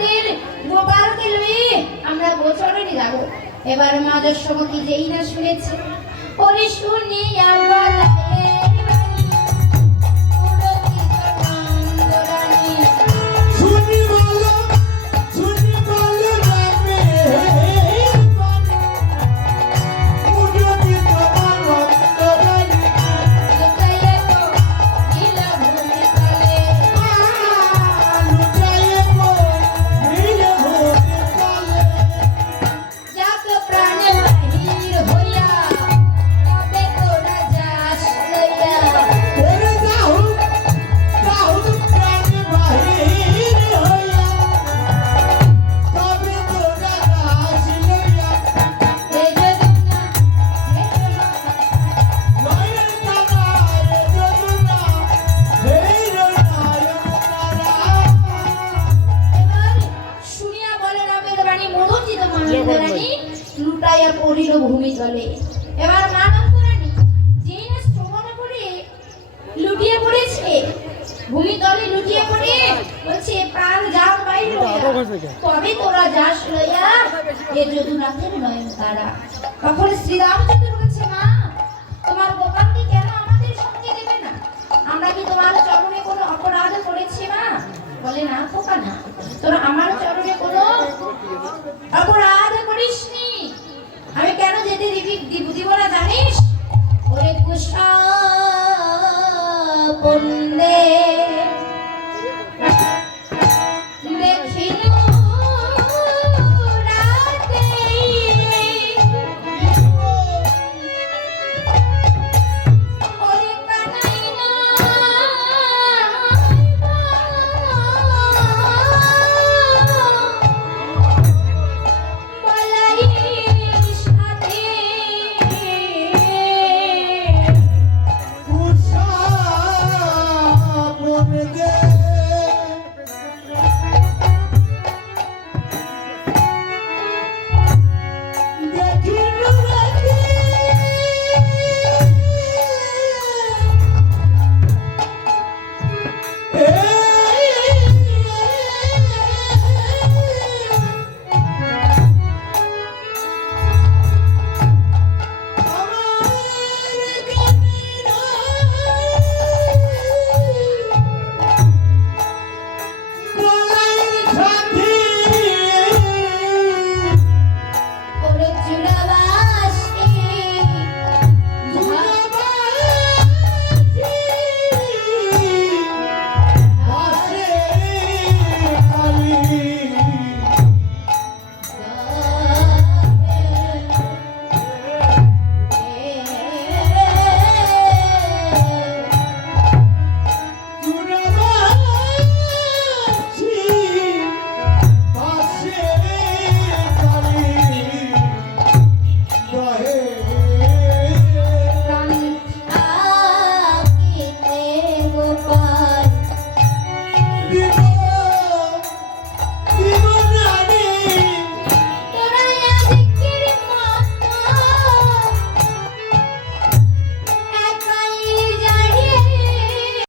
আমাদের গোপালকে লয়ে আমরা গোচরণে যাব। এবার মা যশোমতী যেই না শুনেছে, ওরে শুনি আমার লুটাইয়া পড়িল ভূমি তলে। এবার মানবরানী যেই না শ্রবণ করে লুটিয়ে পড়েছে ভূমি তলে, লুটিয়ে পড়ে বলছে প্রাণ যাও বাইরে, তবে তোরা যাস লইয়া এ যদুনাথের নয়ন তারা। তখন শ্রীরামচন্দ্র বলছে, মা তোমার গোপালকে কেন আমাদের সঙ্গে দেবে না? আমরা কি তোমার চরণে কোনো অপরাধ করেছি মা? বলে না খোকা, না, তোরা আমার চরণে কোনো অপরাধ করিসনি, আমি কেন যেতে দিব না জানিস? ওরে কুশা পন্দে